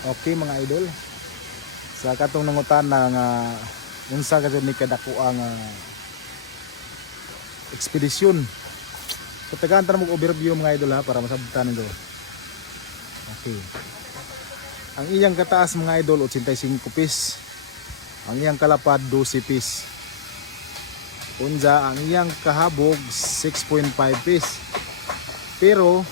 Okay mga idol. Sa katong nangutan nga unsa kadto ni kadako ang ekspedisyon. So tagaan ta mo overview mga idol ha para masabtan nito. Okay. Ang iyang kataas mga idol 85 pis. Ang iyang kalapad 12 pis. Unsa ang iyang kahabog 6.5 pis. Pero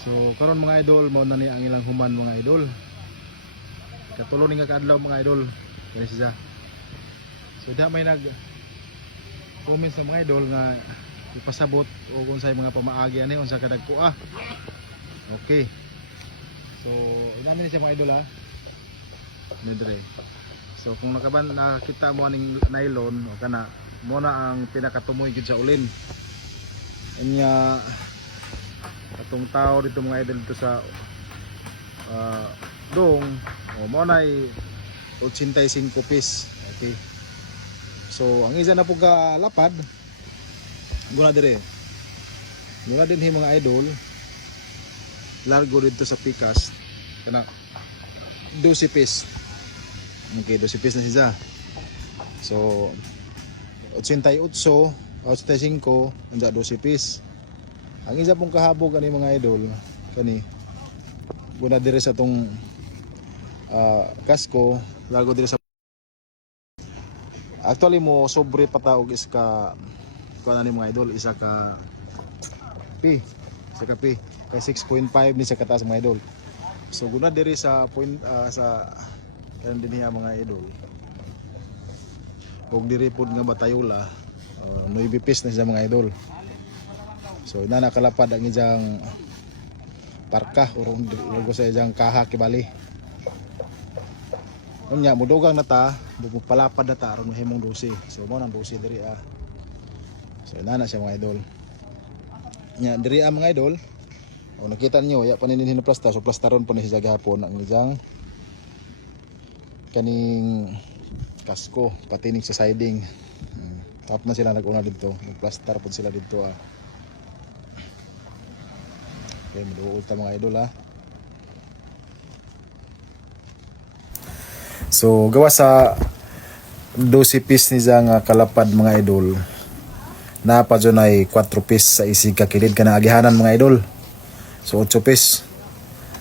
so karon mga idol mao na ni ang ilang human mga idol. Katulo ni nga kaadlaw mga idol. Kani siya. So da may nag comments sa mga idol nga ipasabot o kung say mga pamaagi ani unsa kadagko. Okay. So inani siya mga idol ha. Nidre. So kung nakita mo aning nylon o kana mo na ang pinakatumoy gid sa ulin. Anya katong tao dito mga idol dito sa dong o mo na 85 pis. Okay. So ang isa na po ka lapad guna dire. Guna din mga idol largo dito sa pikas kana 12 pis. Okay, 12 pis na siya. So 88 85 anja 12 pis. Ang isa pong kahabog ani mga idol kani guna dire sa tong kasko lago dire sa actually mo sobre pataog is ka kuan ani mga idol isa ka pi kay 6.5 ni sa kataas mga idol. So guna dire sa point sa kan dinhi mga idol og diri pud nga batayola 9 pis na sa mga idol. So ina nakalapad ang ijang parka urong sa ijang kaha kibali. Unya mudugang na ta, palapad na ta aron mahimong 12. So mo nang 12 diri So ina na siya mga idol. Nya diri mga idol. O nakita niyo ya paninhin na plasta so plastaron pa ni siya gahapon ang ijang kaning kasko patining sa siding. Tap na sila nag-una dito, nagplastar po sila dito Okay, maduol ta mga idol So gawa sa 12 pis ni nga kalapad mga idol. Na pa dyan ay 4 pis sa isig kakilid ka na agihanan mga idol. So 8 pis.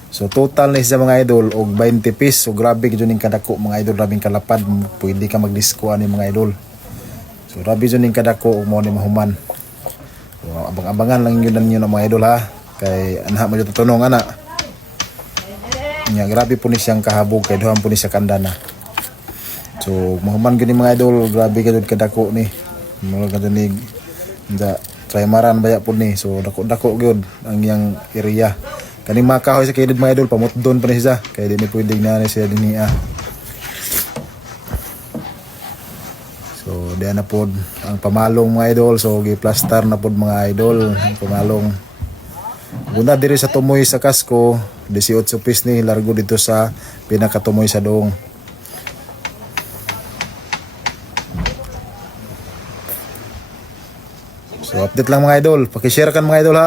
So total na siya mga idol og 20 pis. So grabe gid ning kadako mga idol, rabing kalapad, pwede ka magdisko ani mga idol. So grabe jud ning kadako og mo ni mahuman. So abang-abangan lang yun ninyo mga idol kay anha mo jud tunong ana. Nya grabe po ni siyang kahabog kay duhan po ni siya kandana. So mahuman gid mga idol, grabe gid kadako ni. Mga kadanig da trimaran baya po ni. So dako-dako gyud ang iyang area. Kaning mga kahoy sa kilid mga idol, pamutdon pa ni siya. Kaya di ni pwedeng na siya din niya. So, diyan na po ang pamalong mga idol. So, giplastar na po mga idol. Ang pamalong. Guna diri sa tumoy sa kasko, 18 pis ni largo dito sa pinakatumoy sa doong. So, update lang mga idol. Pakishare kan mga idol